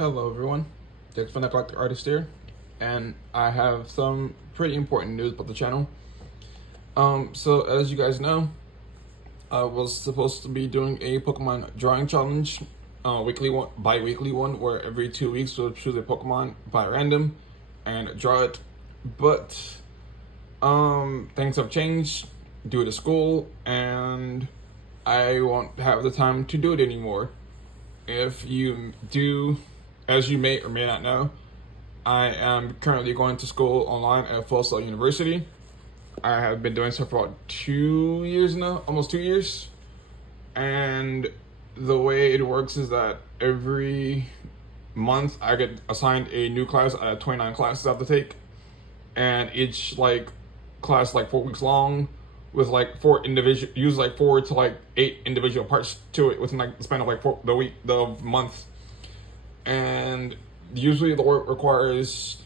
Hello everyone, Jaxx Finn, the artist here, and I have some pretty important news about the channel. So as you guys know, I was supposed to be doing a Pokemon drawing challenge, bi-weekly one, where every 2 weeks we'll choose a Pokemon by random and draw it. But things have changed due to school, and I won't have the time to do it anymore. If you do, as you may or may not know, I am currently going to school online at Slidell University. I have been doing so for about 2 years now, almost 2 years. And the way it works is that every month I get assigned a new class. I have 29 classes I have to take, and each class 4 weeks long, with usually 4 to 8 individual parts to it within the span of the month. And usually the work requires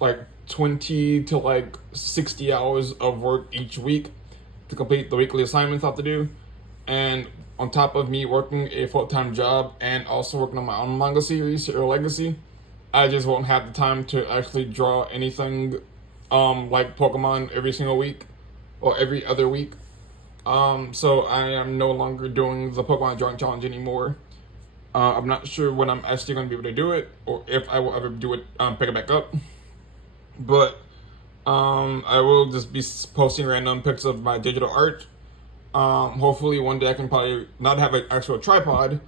20 to 60 hours of work each week to complete the weekly assignments I have to do. And on top of me working a full-time job and also working on my own manga series, Hero Legacy, I just won't have the time to actually draw anything like Pokemon every single week or every other week. So I am no longer doing the Pokemon drawing challenge anymore. I'm not sure when I'm actually going to be able to do it, or if I will ever do it, pick it back up. But I will just be posting random pics of my digital art. Hopefully one day I can probably not have an actual tripod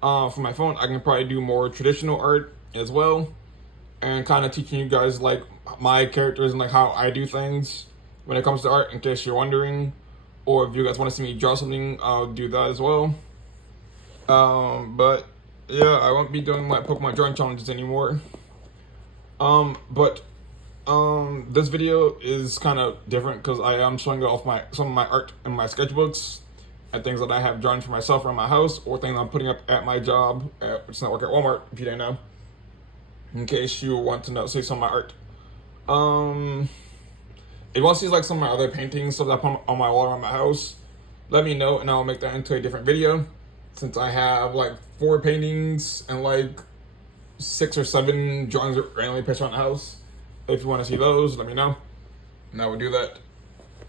for my phone. I can probably do more traditional art as well, and kind of teaching you guys my characters and how I do things when it comes to art, in case you're wondering. Or if you guys want to see me draw something, I'll do that as well. But yeah, I won't be doing my Pokemon drawing challenges anymore. This video is kind of different because I am showing off some of my art and my sketchbooks and things that I have drawn for myself around my house, or things I'm putting up at my job, which is not work at Walmart, if you didn't know. In case you want to see some of my art. If you want to see some of my other paintings, stuff that I put on my wall around my house, let me know and I'll make that into a different video. Since I have 4 paintings and 6 or 7 drawings randomly placed around the house. If you want to see those, let me know, and I will do that.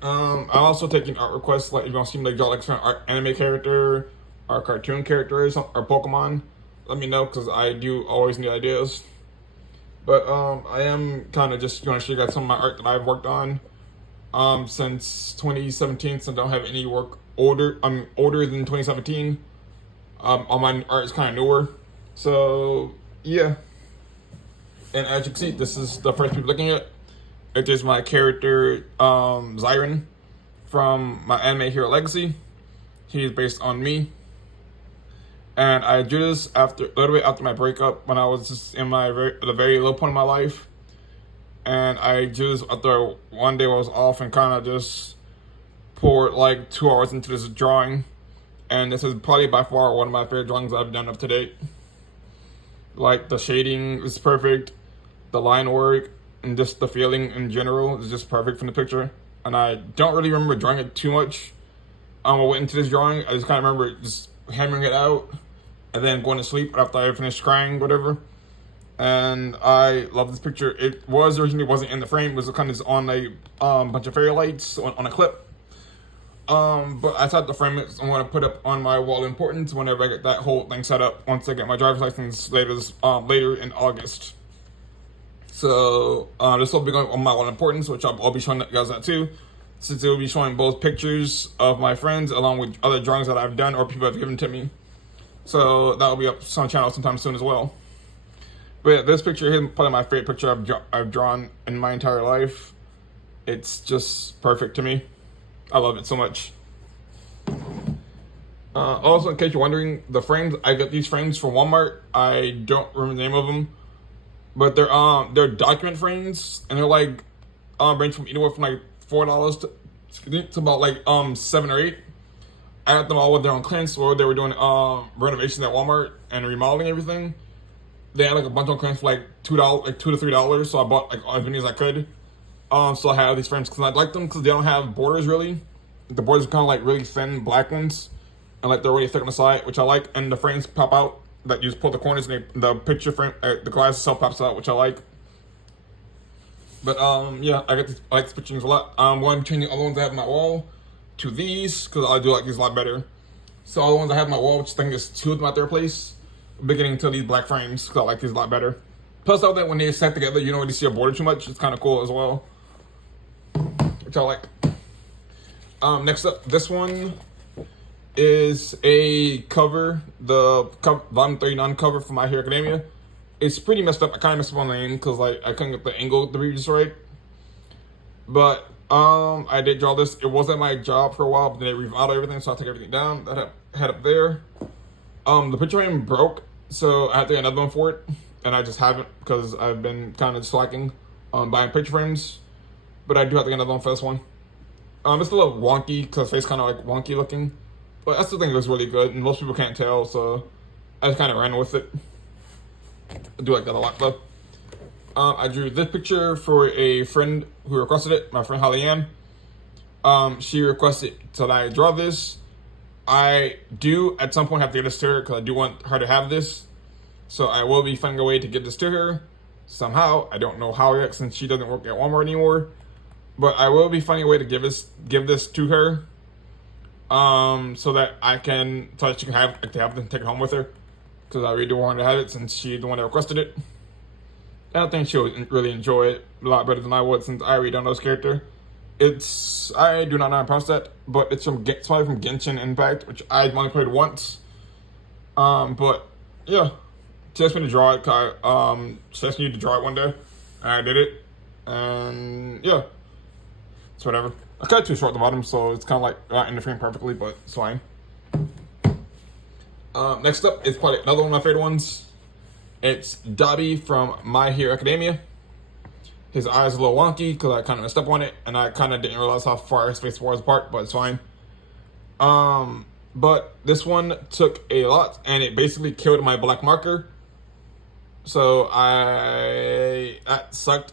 I'm also taking art requests. If you want to see me draw some art anime character, or cartoon character, or Pokemon, let me know, because I do always need ideas. But I am kind of just going to show you guys some of my art that I've worked on since 2017. Since I don't have any work older than 2017. All my art is kind of newer, so yeah. And as you can see, this is the first people looking at. It is my character Zyron from my anime Hero Legacy. He is based on me, and I drew this a little bit after my breakup, when I was just in the very low point of my life. And I drew this after one day I was off and kind of just poured 2 hours into this drawing. And this is probably by far one of my favorite drawings I've done up to date. The shading is perfect, the line work, and just the feeling in general is just perfect from the picture. And I don't really remember drawing it too much. I went into this drawing, I just kind of remember just hammering it out and then going to sleep after I finished crying, whatever. And I love this picture. It originally wasn't in the frame, it was kind of just on a bunch of fairy lights on a clip. But I thought the frame I'm going to put up on my wall of importance whenever I get that whole thing set up, once I get my driver's license later in August. So this will be going on my wall of importance, which I'll be showing you guys that too, since it will be showing both pictures of my friends along with other drawings that I've done or people have given to me. So that will be up on the channel sometime soon as well. But yeah, this picture here is probably my favorite picture I've drawn in my entire life. It's just perfect to me. I love it so much. Also, in case you're wondering, the frames, I got these frames from Walmart. I don't remember the name of them, but they're document frames, and they're range from anywhere from $4 to about 7 or 8. I got them all with their own clearance, where they were doing renovations at Walmart and remodeling everything. They had a bunch on clearance for $2, $2 to $3. So I bought as many as I could. So I have these frames because I like them because they don't have borders really. The borders are kind of really thin black ones, and they're really thick on the side, which I like. And the frames pop out that you just pull the corners and the picture frame, the glass itself pops out, which I like. But yeah, I like these pictures a lot. I'm going to change the other ones I have on my wall to these because I do like these a lot better. So all the ones I have on my wall, which I think is 2 of them at their place, beginning to these black frames because I like these a lot better. Plus, all that when they set together, you don't really see a border too much. It's kind of cool as well, which I like. Next up, this one is a cover, the volume 39 cover for My Hero Academia. It's pretty messed up. I kind of messed up on the name because like I couldn't get the angle to be just right. But I did draw this. It wasn't my job for a while, but then they remodeled everything, so I took everything down. That I had up there. The picture frame broke, so I had to get another one for it, and I just haven't because I've been kind of slacking on buying picture frames. But I do have to get another one for this one. It's a little wonky because the face kind of like wonky looking, but I still think it looks really good, and most people can't tell, so I just kind of ran with it. I do like that a lot though. I drew this picture for a friend who requested it, my friend Holly Ann. She requested that I draw this. I do at some point have to get this to her because I do want her to have this. So I will be finding a way to get this to her somehow. I don't know how yet since she doesn't work at Walmart anymore. But I will be finding a way to give this to her. So that she can have them take it home with her. Because I really do want her to have it since she's the one that requested it. And I think she'll really enjoy it a lot better than I would since I already don't know this character. I do not know how to pronounce that, but it's probably from Genshin Impact, which I only played once. But yeah, she asked me to draw it. She asked me to draw it one day, and I did it. And yeah, it's whatever. I cut it too short at the bottom, so it's kind of like not in the frame perfectly, but it's fine. Next up is probably another one of my favorite ones. It's Dobby from My Hero Academia. His eyes are a little wonky because I kind of messed up on it, and I kind of didn't realize how far his face was apart, but it's fine. But this one took a lot, and it basically killed my black marker. So that sucked.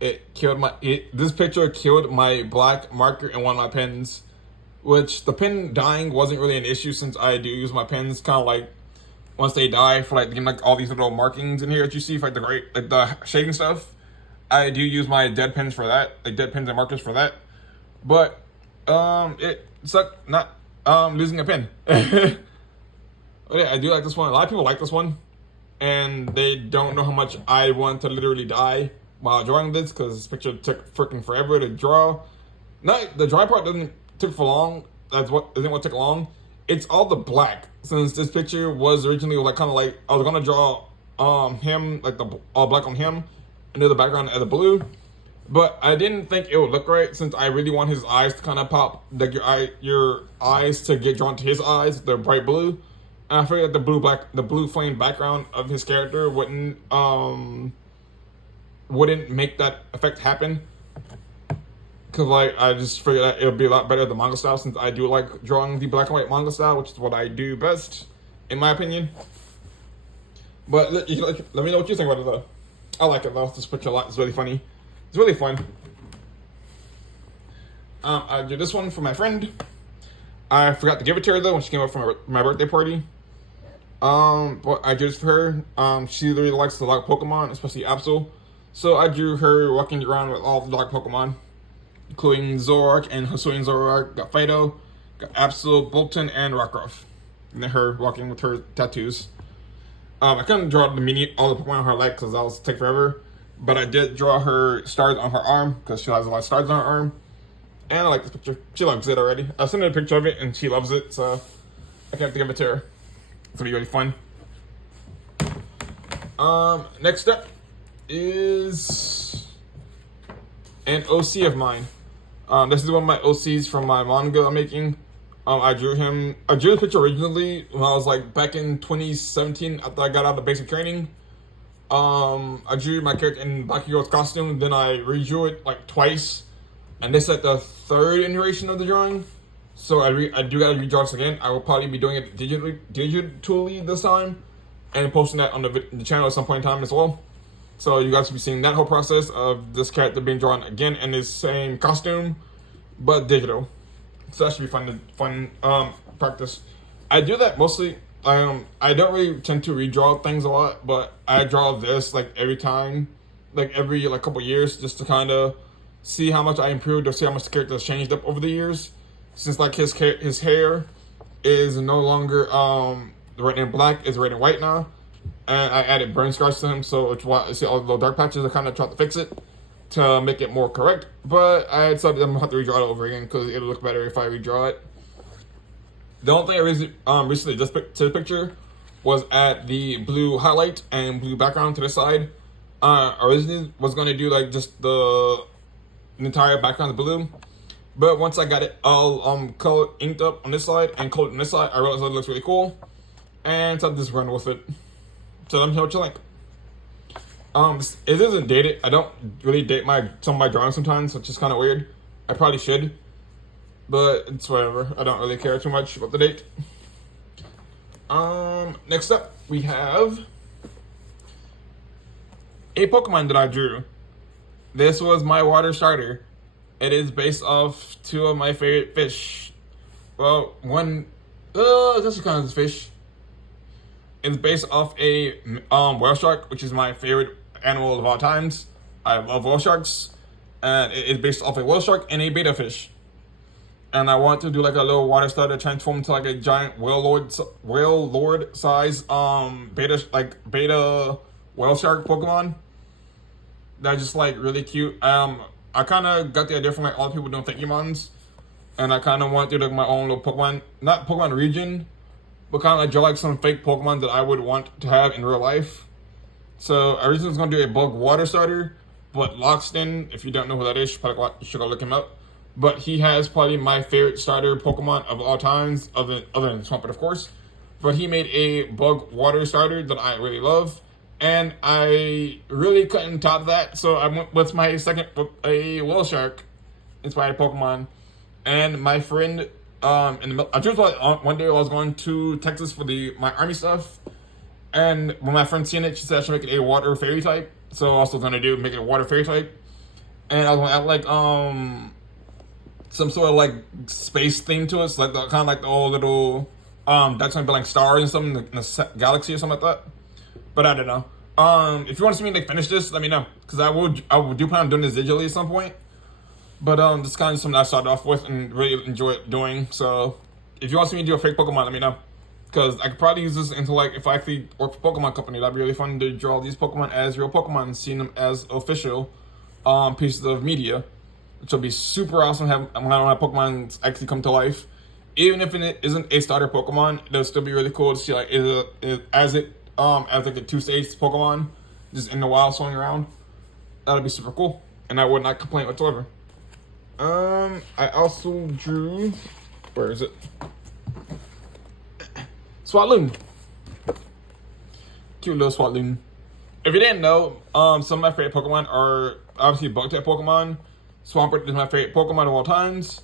This picture killed my black marker and one of my pens, which the pen dying wasn't really an issue since I do use my pens kind of like once they die for like all these little markings in here that you see for like the shading stuff. I do use my dead pens for that, like dead pens and markers for that. But it sucked not losing a pen. But yeah, I do like this one. A lot of people like this one, and they don't know how much I want to literally die while drawing this because this picture took freaking forever to draw. Not the drawing part doesn't take for long. That's what doesn't want to take long. It's all the black. Since this picture was originally like kind of like I was gonna draw him like the all black on him and do the background of the blue, but I didn't think it would look right since I really want his eyes to kind of pop, like your eyes to get drawn to his eyes, the bright blue. And I figured that the blue flame background of his character wouldn't make that effect happen. Cause like I just figured that it would be a lot better the manga style since I do like drawing the black and white manga style, which is what I do best, in my opinion. But let me know what you think about it though. I like it though. This picture a lot. It's really funny. It's really fun. I did this one for my friend. I forgot to give it to her though when she came up from my birthday party. But I did this for her. She really likes to like Pokemon, especially Absol. So I drew her walking around with all the dark Pokemon, including Zoroark and Hisuian Zoroark, got Fido, got Absol, Bolton, and Rockruff. And then her walking with her tattoos. I couldn't draw all the Pokemon on her leg because that was take forever. But I did draw her stars on her arm because she has a lot of stars on her arm. And I like this picture. She loves it already. I sent her a picture of it and she loves it, so I can't have to give it to her. It's gonna be really fun. Next up is an OC of mine. This is one of my OCs from my manga I'm making. I drew this picture originally when I was like back in 2017 after I got out of basic training. I drew my character in Bakugo's costume, then I redrew it like twice. And this is like the third iteration of the drawing. So I do gotta redraw this again. I will probably be doing it digitally this time. And posting that on the channel at some point in time as well. So you guys will be seeing that whole process of this character being drawn again in his same costume, but digital. So that should be fun practice. I do that mostly I don't really tend to redraw things a lot, but I draw this like every time, like every like couple years, just to kind of see how much I improved or see how much the character has changed up over the years. Since like his hair is no longer red and black, it's red and white now, and I added burn scars to him, so it's why I see all the little dark patches. I kind of tried to fix it to make it more correct, but I decided I'm gonna have to redraw it over again because it'll look better if I redraw it. The only thing I recently just picked to the picture was at the blue highlight and blue background to the side. Originally was gonna do like just the entire background blue, but once I got it all color inked up on this side and colored on this side, I realized it looks really cool, and so I just run with it. So let me know what you like. It isn't dated. I don't really date some of my drawings sometimes, which is kind of weird. I probably should, but it's whatever. I don't really care too much about the date. Next up, we have a Pokemon that I drew. This was my water starter. It is based off two of my favorite fish. Well, one, this is kind of fish. It's based off a whale shark, which is my favorite animal of all times. I love whale sharks, and it is based off a whale shark and a betta fish. And I want to do like a little water starter transform into like a giant whale lord size beta whale shark Pokemon. That's just like really cute. I kind of got the idea from like all the people doing Fakemons, and I kind of want to do like my own little Pokemon, not Pokemon region, but kind of like draw like some fake Pokemon that I would want to have in real life. So I originally was going to do a bug water starter, but Loxton, if you don't know who that is, you should go look him up. But he has probably my favorite starter Pokemon of all times, other than Swampert, of course. But he made a bug water starter that I really love, and I really couldn't top that. So I went with my second, a whale shark inspired Pokemon, and my friend. I just one day I was going to Texas for my army stuff, and when my friend seen it, she said I should make it a water fairy type. So I was gonna make it a water fairy type, and I was gonna add like some sort of like space theme to it, so like kind of like the old little that's gonna be like stars and something in the galaxy or something like that. But I don't know. If you want to see me like finish this, let me know, because I will do plan on doing this digitally at some point. But this is kind of something I started off with and really enjoy doing. So if you want to see me do a fake Pokemon, let me know, because I could probably use this into like if I actually work for Pokemon Company. That'd be really fun to draw these Pokemon as real Pokemon and see them as official pieces of media, which will be super awesome. When my Pokemon actually come to life, even if it isn't a starter Pokemon, it'll still be really cool to see like as like a 2-stage Pokemon just in the wild swinging around. That'll be super cool, and I would not complain whatsoever. I also drew, where is it? Swatloon. Cute little Swatloon. If you didn't know, some of my favorite Pokemon are obviously bug type Pokemon. Swampert is my favorite Pokemon of all times.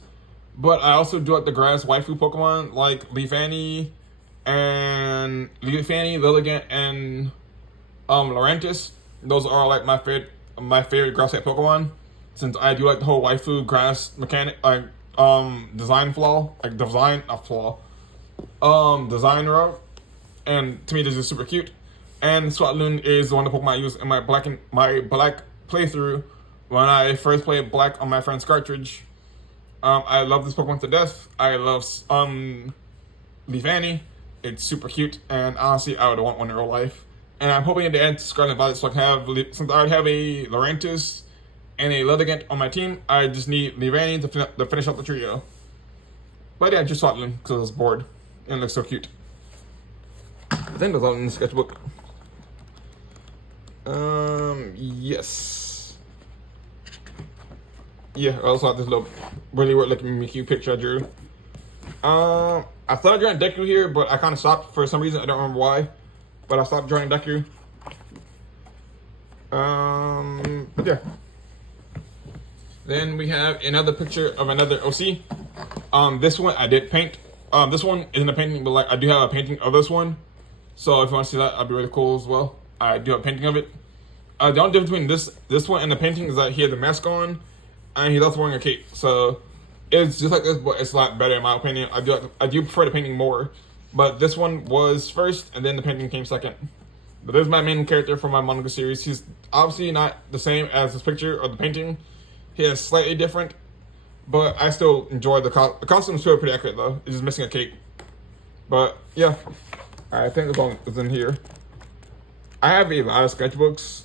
But I also do like the grass waifu Pokemon like Leafani, Lilligant, and Lurantis. Those are like my favorite grass type Pokemon, since I do like the whole waifu grass mechanic, like design route, and to me this is super cute. And Swatloon is one of the Pokemon I use in my black playthrough when I first played black on my friend's cartridge. I love this Pokemon to death. I love Leafani. It's super cute, and honestly I would want one in real life. And I'm hoping to add Scarlet Violet, so I can have, since I already have a Lurantis and a Lilligant on my team, I just need Leafani to finish up the trio. But yeah, just Swatloon because I was bored and it looks so cute. I think that's all in the sketchbook. Yes. Yeah, I also have this little really weird looking cute picture I drew. I thought I drew Deku here, but I kind of stopped for some reason. I don't remember why, but I stopped drawing Deku. But yeah. Then we have another picture of another OC. This one I did paint. This one isn't a painting, but like I do have a painting of this one. So if you want to see that, that'd be really cool as well. I do have a painting of it. The only difference between this one and the painting is that he had the mask on, and he's also wearing a cape. So it's just like this, but it's a lot better in my opinion. I do prefer the painting more, but this one was first, and then the painting came second. But this is my main character for my manga series. He's obviously not the same as this picture or the painting. He is slightly different, but I still enjoy the costume. Is still pretty accurate though. It's just missing a cape. But yeah, I think the bone is in here. I have a lot of sketchbooks.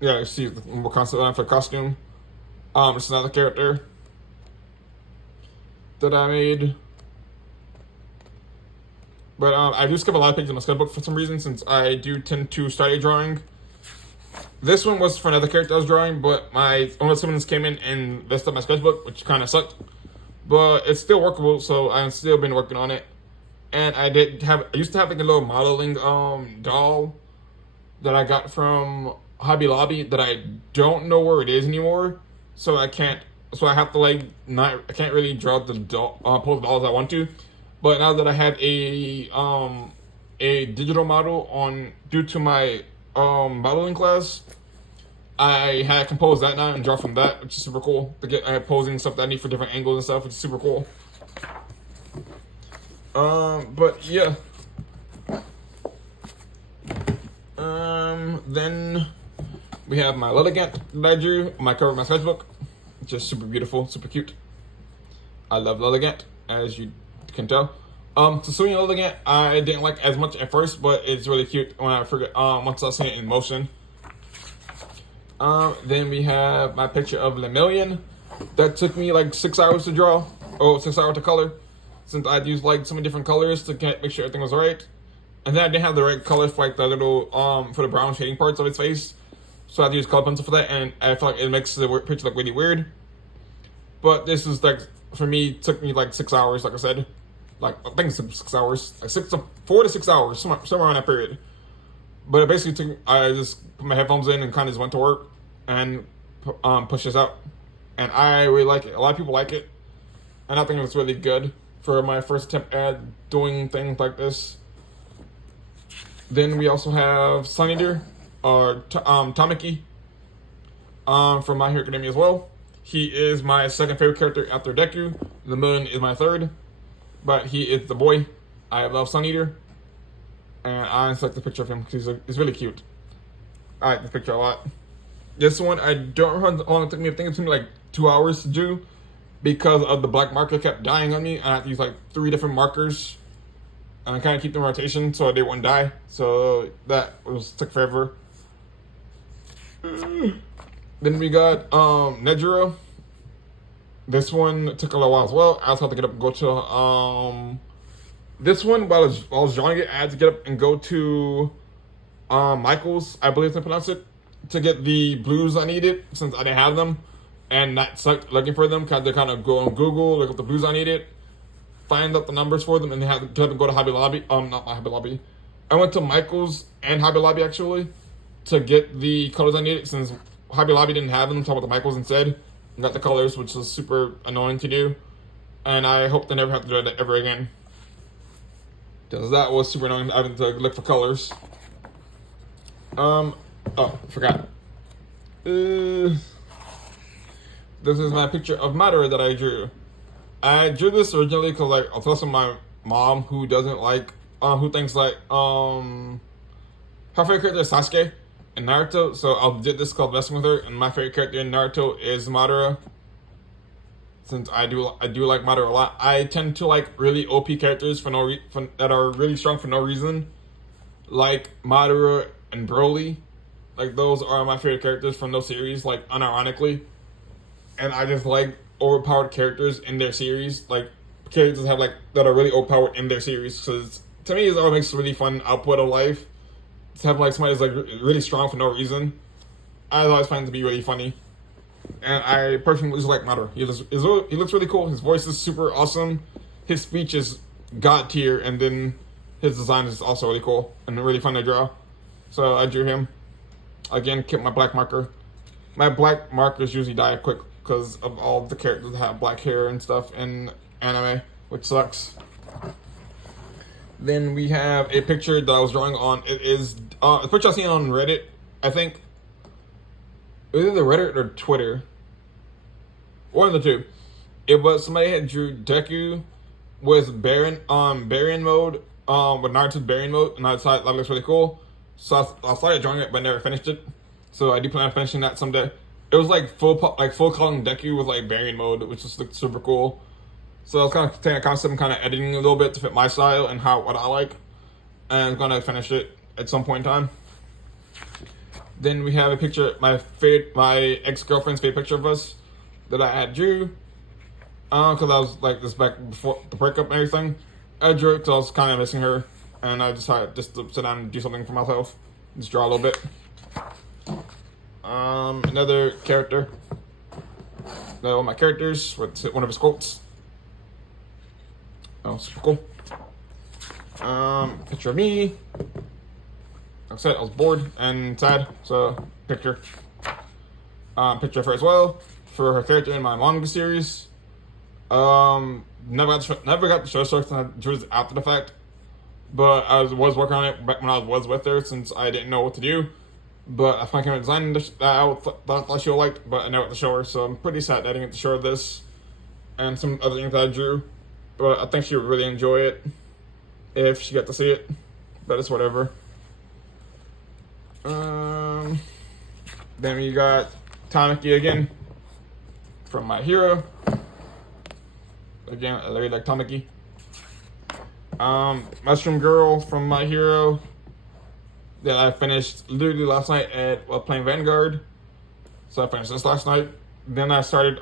Yeah, you see the more concept line for costume. It's another character that I made. But I do skip a lot of pages in my sketchbook for some reason, since I do tend to start a drawing. This one was for another character I was drawing, but my one of the siblings came in and messed up my sketchbook, which kind of sucked. But it's still workable, so I've still been working on it. And I used to have like a little modeling doll that I got from Hobby Lobby that I don't know where it is anymore. So I have to I can't really draw the doll, pose the dolls I want to. But now that I had a digital model due to my modeling class, I had composed that now and draw from that, which is super cool. To get posing stuff that I need for different angles and stuff, which is super cool. But yeah. Then we have my Lilligant that I drew on my cover of my sketchbook. Just super beautiful, super cute. I love Lilligant, as you can tell. Tsuyuki Lilligant I didn't like as much at first, but it's really cute when I forget once I see it in motion. Then we have my picture of Lemillion. That took me like 6 hours to draw. 6 hours to color. Since I'd used like so many different colors to make sure everything was right. And then I didn't have the right colors for like the little for the brown shading parts of its face. So I had to use color pencil for that, and I feel like it makes the picture look really weird. But this is like, for me, took me like 6 hours, like I said. Like, I think it's 6 hours. Like 4 to 6 hours, somewhere around that period. But it basically I just put my headphones in and kind of just went to work and pushed this out. And I really like it. A lot of people like it. And I think it's really good for my first attempt at doing things like this. Then we also have Sunny Deer, or Tamaki, from My Hero Academia as well. He is my second favorite character after Deku. The Moon is my third, but he is the boy. I love Sun Eater, and I select the picture of him because he's really cute. I like this picture a lot. This one, I don't remember how long it took me. I think it took me like 2 hours to do because of the black marker kept dying on me, and I had to use like 3 different markers and kind of keep them in rotation so they wouldn't die. So that took forever. Then we got Nejiro. This one took a little while as well. I also had to get up and go to this one while I was drawing it. I had to get up and go to Michael's, I believe to pronounce it, to get the blues I needed since I didn't have them, and that sucked looking for them. Had to kind of go on Google, look up the blues I needed, find out the numbers for them, and then had to go to Hobby Lobby. Not my Hobby Lobby. I went to Michael's and Hobby Lobby actually to get the colors I needed since Hobby Lobby didn't have them. So I went to Michael's instead and got the colors, which was super annoying to do. And I hope to never have to do that ever again, because that was super annoying having to look for colors. Oh, forgot. This is my picture of Madara that I drew. I drew this originally because like I'll tell some my mom who doesn't like who thinks like her favorite character is Sasuke in Naruto, so I did this called Messing with Her, and my favorite character in Naruto is Madara. Since I do like Madara a lot, I tend to like really OP characters that are really strong for no reason, like Madara and Broly. Like those are my favorite characters from those series, like unironically. And I just like overpowered characters in their series, like characters have like that are really overpowered in their series. Because to me, it always makes a really fun output of life. To have like somebody that's like really strong for no reason, I always find it to be really funny. And I personally just like Madara. He looks really cool. His voice is super awesome. His speech is god tier, and then his design is also really cool and really fun to draw. So I drew him. Again, kept my black marker. My black markers usually die quick because of all the characters that have black hair and stuff in anime, which sucks. Then we have a picture that I was drawing on. It is a picture I seen on Reddit, I think. Either Reddit or Twitter. One of the two. It was somebody had drew Deku with Baron mode with Naruto's burying mode, and I decided that looks really cool. So I started drawing it, but never finished it. So I do plan on finishing that someday. It was like full color Deku with like burying mode, which just looked super cool. So I was kind of taking a concept and kind of editing a little bit to fit my style and what I like, and I'm gonna finish it at some point in time. Then we have a picture, my ex-girlfriend's favorite picture of us that I had drew. Because I was like this back before the breakup and everything. I drew it because I was kind of missing her, and I decided just to sit down and do something for myself. Just draw a little bit. Another character. Another one of my characters with one of his quotes. Oh, super cool. Picture of me. Like I said, I was bored and sad, so picture. Picture of her as well for her character in my manga series. Never got the show started since I drew it after the fact, but I was working on it back when I was with her since I didn't know what to do. But I finally came up designing that I thought she would like, but I never got to show her, so I'm pretty sad that I didn't get to show her this and some other things that I drew. But I think she would really enjoy it if she got to see it. But it's whatever. Then we got Tamaki again from My Hero. Again, I really like Tamaki. Mushroom Girl from My Hero that I finished literally last night while playing Vanguard. So I finished this last night. Then I started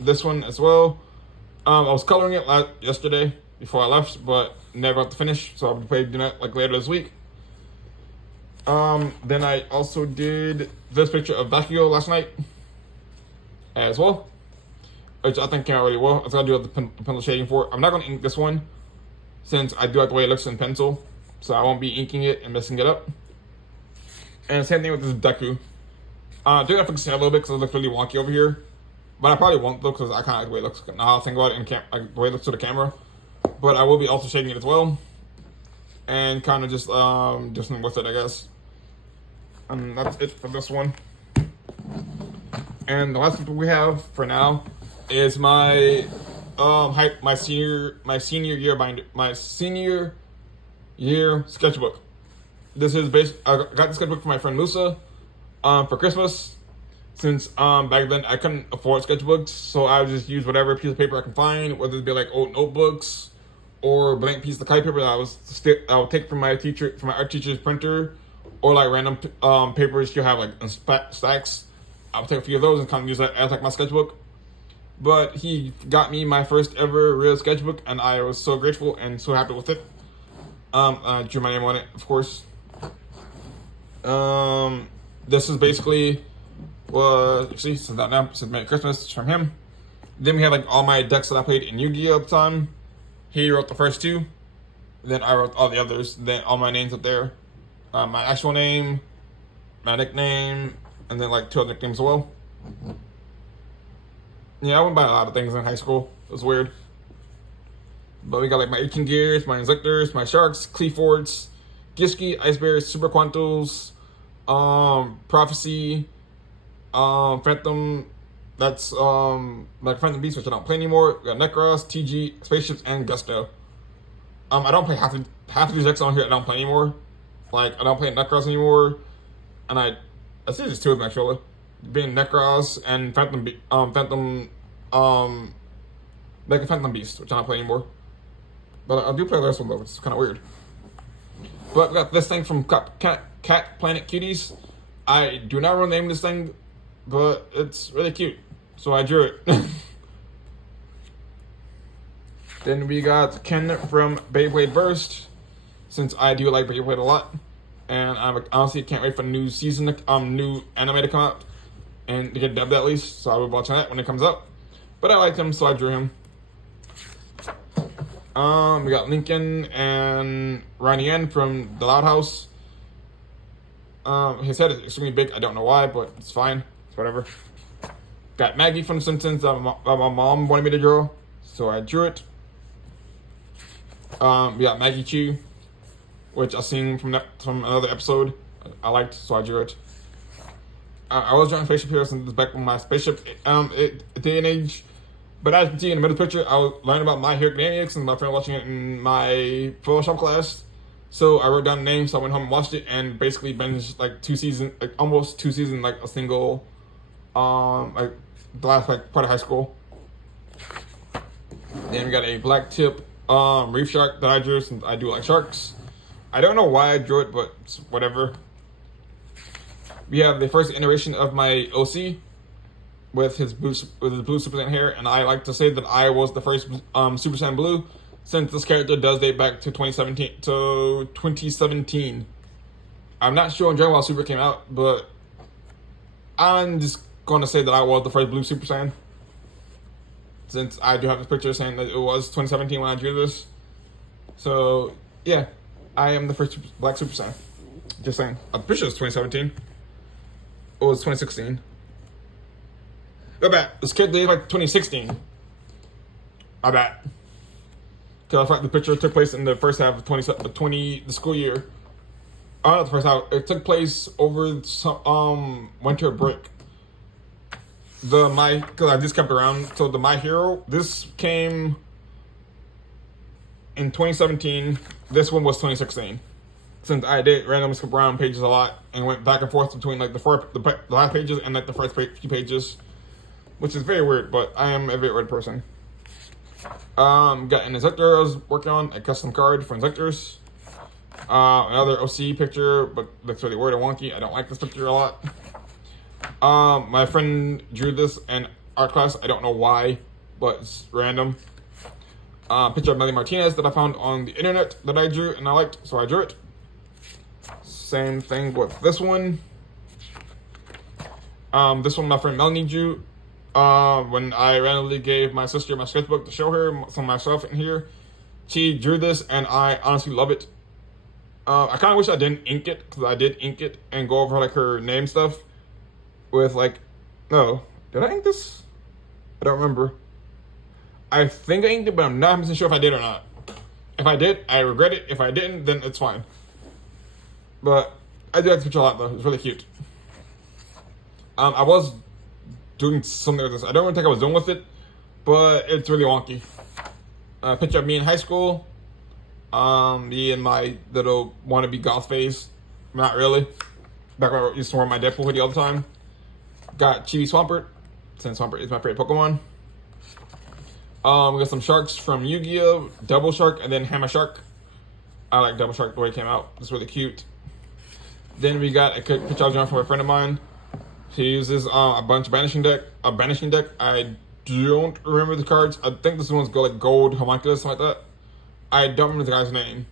this one as well. I was coloring it yesterday before I left, but never got to finish. So I'll be doing that like later this week. Then I also did this picture of Bakugo last night as well, which I think came out really well. I was gonna do the pencil shading for it. I'm not gonna ink this one since I do like the way it looks in pencil, so I won't be inking it and messing it up. And same thing with this Deku. I do have to fix it a little bit because it looks really wonky over here, but I probably won't though because I kind of like the way it looks. Now I think about it in like the way it looks to the camera, but I will be also shading it as well, and kind of just do something with it, I guess. And that's it for this one. And the last one we have for now is my senior year sketchbook. This is I got the sketchbook from my friend Musa for Christmas. Since back then I couldn't afford sketchbooks, so I would just use whatever piece of paper I can find, whether it be like old notebooks or blank piece of kite paper that I would take from my art teacher's printer, or like random papers you have like in stacks. I'll take a few of those and kind of use that as like my sketchbook. But he got me my first ever real sketchbook, and I was so grateful and so happy with it. I drew my name on it, of course. This is basically since Merry Christmas from him. Then we have like all my decks that I played in Yu-Gi-Oh! At the time. He wrote the first two. Then I wrote all the others. Then all my names up there. My actual name, my nickname, and then like 2 other nicknames as well. Yeah, I went by a lot of things in high school. It was weird. But we got like my 18 Gears, my Inzectors, my Sharks, Cleafords, Giski, Ice Bears, Super Quantos, Prophecy, Phantom, that's like Phantom Beast, which I don't play anymore. We got Necros, TG, Spaceships, and Gusto. I don't play half of these decks on here I don't play anymore. Like, I don't play Necros anymore, and I see there's 2 of them actually, being Necros and Mega Phantom Beast, which I don't play anymore. But I do play the rest one though, which is kind of weird. But we got this thing from Cat Planet Cuties. I do not remember the name of this thing, but it's really cute, so I drew it. Then we got Ken from Beyblade Burst, since I do like Beyblade a lot. And I honestly can't wait for the new season, new anime to come out and to get dubbed at least. So I will be watching that when it comes out. But I liked him, so I drew him. We got Lincoln and Ronnie Yen from The Loud House. His head is extremely big. I don't know why, but it's fine. It's whatever. Got Maggie from The Simpsons that my mom wanted me to draw, so I drew it. We got Maggie Chu, which I seen from another episode. I liked, so I drew it. I was drawing spaceship here since back when my spaceship day and age, But as you can see in the middle picture, I was learning about My Hero Academia and my friend watching it in my Photoshop class. So I wrote down the name, so I went home and watched it, and basically binged like 2 seasons, like almost 2 seasons, like a single, like the last like part of high school. Then we got a black tip reef shark that I drew since I do like sharks. I don't know why I drew it, but it's whatever. We have the first iteration of my OC with his blue Super Saiyan hair, and I like to say that I was the first Super Saiyan Blue, since this character does date back to 2017. I'm not sure when Dragon Ball Super came out, but I'm just gonna say that I was the first Blue Super Saiyan, since I do have this picture saying that it was 2017 when I drew this. So yeah, I am the first Black Super Saiyan. Just saying. I'm pretty sure it's 2017. It was 2016. I bet this kid dated like 2016. I bet. Because I thought the picture took place in the first half of the school year. Oh, not the first half. It took place over some winter break. Because I just kept around. So the My Hero, this came in 2017. This one was 2016. Since I did randomly skip around pages a lot and went back and forth between like the last pages and like the first few pages, which is very weird, but I am a very weird person. Got an Inzector I was working on, a custom card for Inzectors. Another OC picture, but looks really weird and wonky. I don't like this picture a lot. My friend drew this in art class. I don't know why, but it's random. Picture of Melly Martinez that I found on the internet that I drew and I liked, so I drew it. Same thing with this one. This one my friend Melanie drew. When I randomly gave my sister my sketchbook to show her some of my stuff in here, she drew this and I honestly love it. I kind of wish I didn't ink it, because I did ink it and go over like her name stuff with like, no, did I ink this? I don't remember. I think I inked it, but I'm not 100% sure if I did or not. If I did, I regret it. If I didn't, then it's fine. But I do like this picture a lot though. It's really cute. I was doing something with this. I don't really think I was done with it, but it's really wonky. Picture of me in high school. Me and my little wannabe goth phase. Not really. Back when I used to wear my Deadpool hoodie all the time. Got Chibi Swampert, since Swampert is my favorite Pokemon. We got some sharks from Yu-Gi-Oh! Double Shark and then Hammer Shark. I like Double Shark the way it came out. It's really cute. Then we got a picture I was drawing from a friend of mine. He uses a banishing deck. I don't remember the cards. I think this one's like gold homunculus, something like that. I don't remember the guy's name.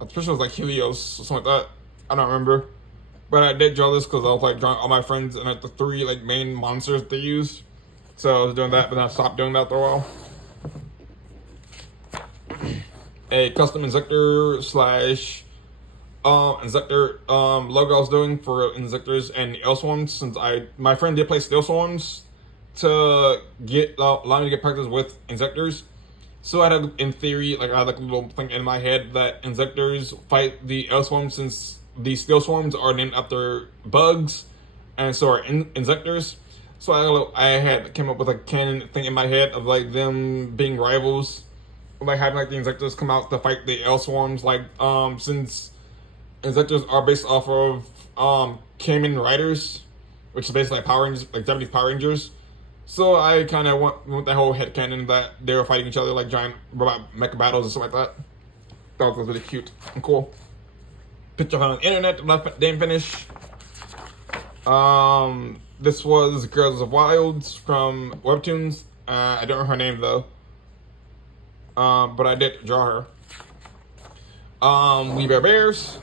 I'm pretty sure it was like Helios or something like that. I don't remember. But I did draw this because I was like drawing all my friends and like the 3 like main monsters they use. So I was doing that, but then I stopped doing that for a while. A custom Inzector slash Inzector logo I was doing for Inzectors and Elswarms, since my friend did play Steel Swarms to allow me to get practice with Inzectors. So I had, in theory, like I had like a little thing in my head that Inzectors fight the Elswarms, since the Steel Swarms are named after bugs, and so are Inzectors. So I had came up with a canon thing in my head of like them being rivals, like having like the Inzectors come out to fight the Elswarms, like since Inzectors are based off of Kamen Riders, which is basically like Power Rangers, like Japanese Power Rangers. So I kind of went that whole headcanon that they were fighting each other like giant robot mecha battles and stuff like that. That was really cute and cool. Picture on the internet that I didn't finish. This was Girls of Wilds from Webtoons. I don't know her name though. But I did draw her. We Bear Bears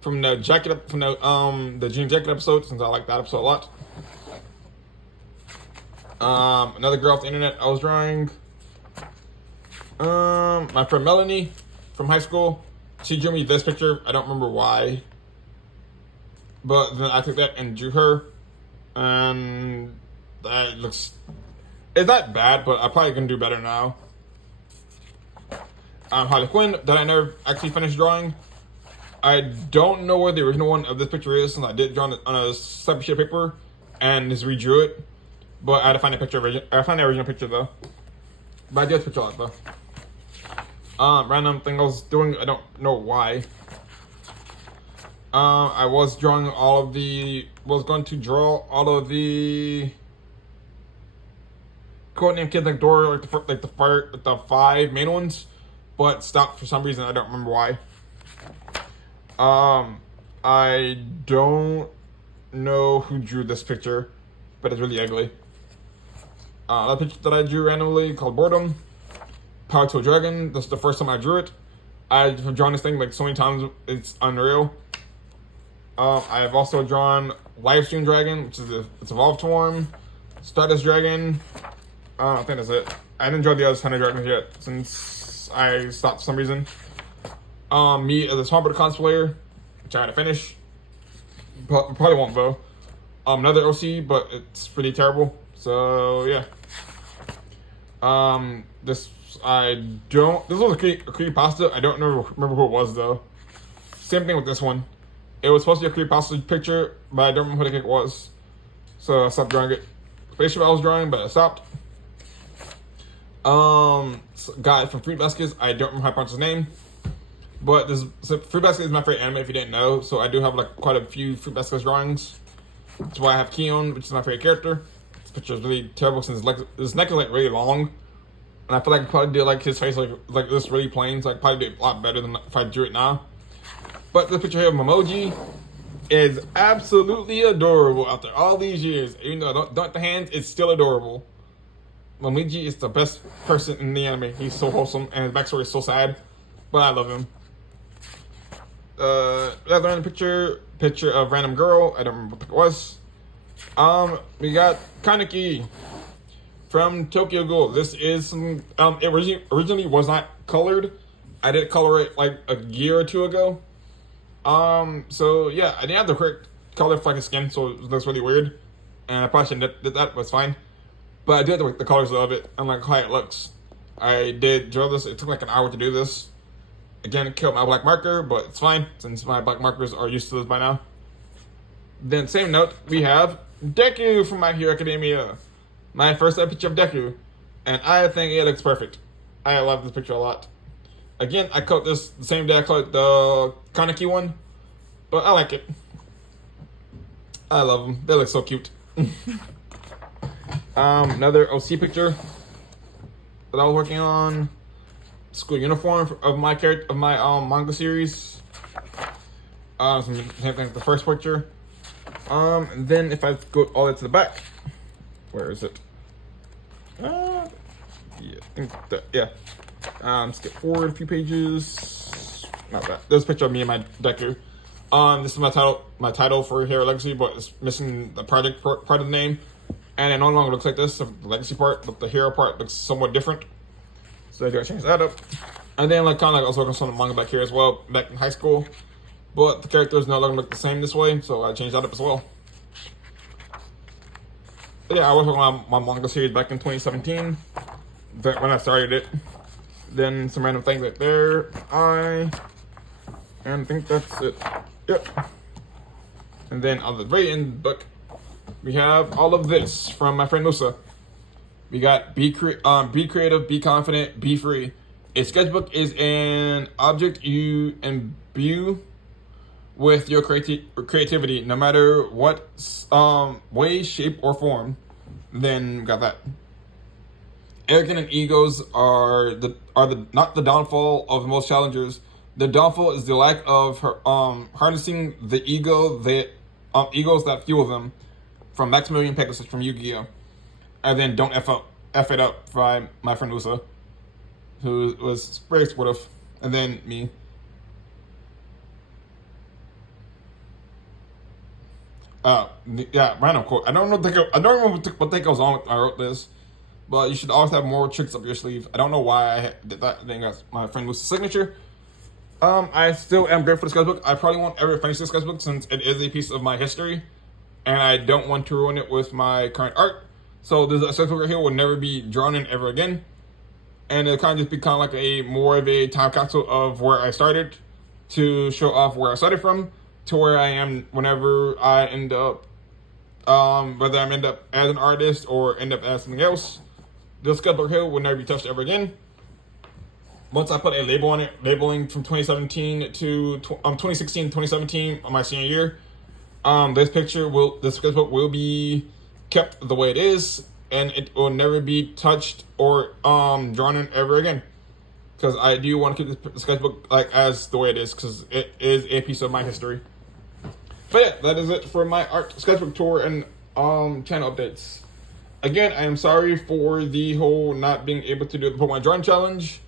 from the jacket from the Jean Jacket episode, since I like that episode a lot. Another girl off the internet I was drawing. My friend Melanie from high school. She drew me this picture. I don't remember why. But then I took that and drew her. And that looks... It's not bad, but I probably can do better now. Harley Quinn that I never actually finished drawing. I don't know where the original one of this picture is, since I did draw it on a separate sheet of paper and just redrew it. But I had to find a picture. I found the original picture though. But I did picture a lot though. Random thing I was doing. I don't know why. I was drawing all of the. Was going to draw all of the Codename Kids Next Door, like the 5 main ones, but stopped for some reason. I don't remember why. I don't know who drew this picture, but it's really ugly. That picture that I drew randomly called Boredom. Power to a Dragon. This is the first time I drew it. I've drawn this thing like so many times, it's unreal. I have also drawn Livestream Dragon, which is its evolved form. Stardust Dragon. I think that's it. I didn't draw the other 100 dragons yet since I stopped for some reason. Me as a Swampert cosplayer, which I had to finish. But probably won't though. Another OC, but it's pretty terrible. So yeah. This was a creepypasta. I don't remember who it was though. Same thing with this one. It was supposed to be a creepypasta picture, but I don't remember who the heck it was. So I stopped drawing it. Spaceship I was drawing, but I stopped. Guy from Fruit Baskets. I don't remember how to pronounce his name. But Fruit Basket is my favorite anime if you didn't know. So I do have like quite a few Fruit Baskets drawings. That's why I have Keon, which is my favorite character. This picture is really terrible since his neck is like really long. And I feel like I probably did like his face like this really plain. So I probably did a lot better than if I drew it now. But this picture here of Momoji is absolutely adorable after all these years. Even though I don't like the hands, it's still adorable. Momoji is the best person in the anime. He's so wholesome and his backstory is so sad. But I love him. That's random picture of random girl. I don't remember what it was. We got Kaneki from Tokyo Ghoul. This is some, it originally was not colored. I did color it like a year or two ago. So yeah, I didn't have the correct color for his skin, so it looks really weird. And I probably shouldn't have did that, but it's fine. But I did the colors of it and like how it looks. I did draw this. It took like an hour to do this. Again, it killed my black marker, but it's fine since my black markers are used to this by now. Then same note, we have Deku from My Hero Academia. My first picture of Deku. And I think it looks perfect. I love this picture a lot. Again, I colored this the same day I colored the Kaneki one. But I like it. I love them. They look so cute. Another OC picture that I was working on. School uniform of my character of my manga series. Same thing with the first picture. And then if I go all the way to the back, where is it? Yeah, I think that, yeah. Skip forward a few pages. Not that. There's a picture of me and my Deku. This is my title for Hero Legacy, but it's missing the project part of the name, and it no longer looks like this. So the legacy part, but the hero part looks somewhat different. So I gotta change that up. And then like kind of like I was working on some manga back here as well, back in high school. But the characters no longer look the same this way, so I changed that up as well. But yeah, I was working on my manga series back in 2017, when I started it. Then some random things right there. And I think that's it. Yep. And then on the very end of the book, we have all of this from my friend Musa. We got be creative, be confident, be free. A sketchbook is an object you imbue with your creativity, no matter what way, shape, or form. Then we got that. Arrogance and egos are not the downfall of most challengers. The downfall is the lack of harnessing the egos that fuel them. From Maximilian Pegasus from Yu-Gi-Oh! And then Don't F It Up by my friend Usa, who was very supportive. And then me. Yeah, random quote. I don't remember what the heck was on when I wrote this, but you should always have more tricks up your sleeve. I don't know why I did that. I think that's my friend Usa's signature. I still am grateful for the sketchbook. I probably won't ever finish this sketchbook since it is a piece of my history, and I don't want to ruin it with my current art. So this sketchbook right here will never be drawn in ever again, and it'll kind of just become like a more of a time capsule of where I started, to show off where I started from to where I am whenever I end up whether I'm end up as an artist or end up as something else, this sketchbook here will never be touched ever again. Once I put a label on it, labeling from 2017 to 2016 to 2017 on my senior year, this sketchbook will be kept the way it is, and it will never be touched or drawn in ever again. Because I do want to keep the sketchbook like as the way it is, because it is a piece of my history. But yeah, that is it for my art sketchbook tour and channel updates. Again, I am sorry for the whole not being able to do the Pokemon drawing challenge.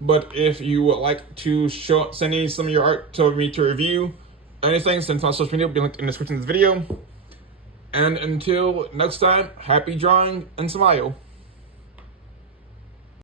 But if you would like to send me some of your art to me to review, anything, send to my social media, will be linked in the description of this video. And until next time, happy drawing and smile.